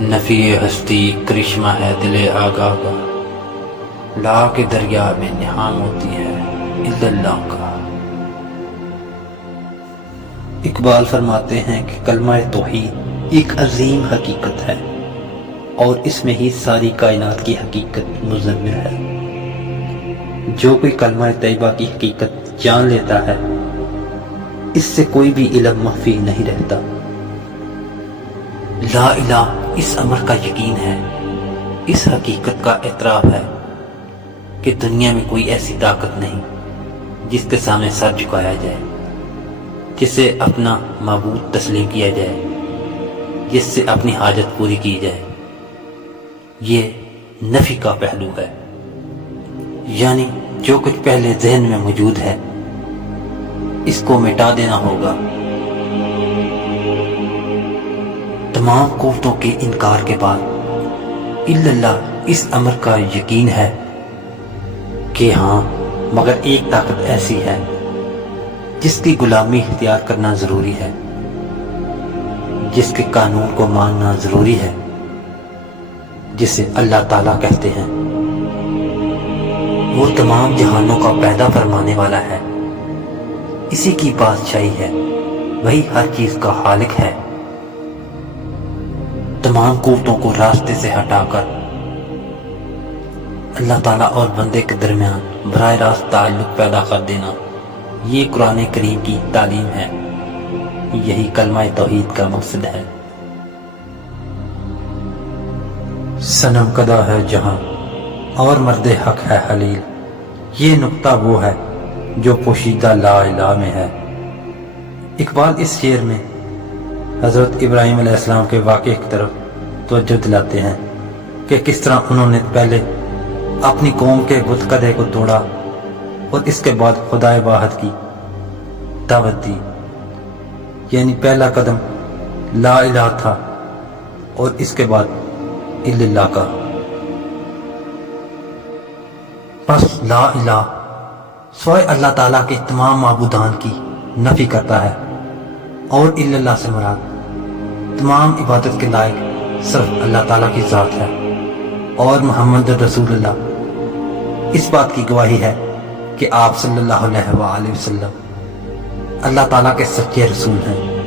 نفی ہستی کرشمہ ہے دل آگاہ کا، لا کے دریا میں نہاں ہوتی ہے الا اللہ کا۔ اقبال فرماتے ہیں کہ کلمہ توحید ایک عظیم حقیقت ہے اور اس میں ہی ساری کائنات کی حقیقت مضمر ہے۔ جو کوئی کلمہ طیبہ کی حقیقت جان لیتا ہے اس سے کوئی بھی علم مخفی نہیں رہتا۔ لا الہ اس امر کا یقین ہے، اس حقیقت کا اعتراف ہے کہ دنیا میں کوئی ایسی طاقت نہیں جس کے سامنے سر جھکایا جائے، جسے اپنا معبود تسلیم کیا جائے، جس سے اپنی حاجت پوری کی جائے۔ یہ نفی کا پہلو ہے، یعنی جو کچھ پہلے ذہن میں موجود ہے اس کو مٹا دینا ہوگا۔ تمام قوتوں کے انکار کے بعد الا اللہ اس امر کا یقین ہے کہ ہاں مگر ایک طاقت ایسی ہے جس کی غلامی اختیار کرنا ضروری ہے، جس کے قانون کو ماننا ضروری ہے، جسے اللہ تعالیٰ کہتے ہیں۔ وہ تمام جہانوں کا پیدا فرمانے والا ہے، اسی کی بادشاہی ہے، وہی ہر چیز کا خالق ہے۔ تمام قوتوں کو راستے سے ہٹا کر اللہ تعالیٰ اور بندے کے درمیان براہ راست تعلق پیدا کر دینا، یہ قرآن کریم کی تعلیم ہے، یہی کلمہ توحید کا مقصد ہے۔ صنم کدا ہے جہاں اور مرد حق ہے حلیل، یہ نقطہ وہ ہے جو پوشیدہ لا الہ میں ہے۔ اقبال اس شعر میں حضرت ابراہیم علیہ السلام کے واقعے کی طرف توجہ دلاتے ہیں کہ کس طرح انہوں نے پہلے اپنی قوم کے بت کدے کو توڑا اور اس کے بعد خدائے واحد کی دعوت دی، یعنی پہلا قدم لا الہ تھا اور اس کے بعد الا اللہ کا۔ بس لا الہ سوائے اللہ تعالیٰ کے تمام معبودان کی نفی کرتا ہے، اور الا اللہ سے مراد تمام عبادت کے لائق صرف اللہ تعالیٰ کی ذات ہے، اور محمد رسول اللہ اس بات کی گواہی ہے کہ آپ صلی اللہ علیہ وآلہ وسلم اللہ تعالیٰ کے سچے رسول ہیں۔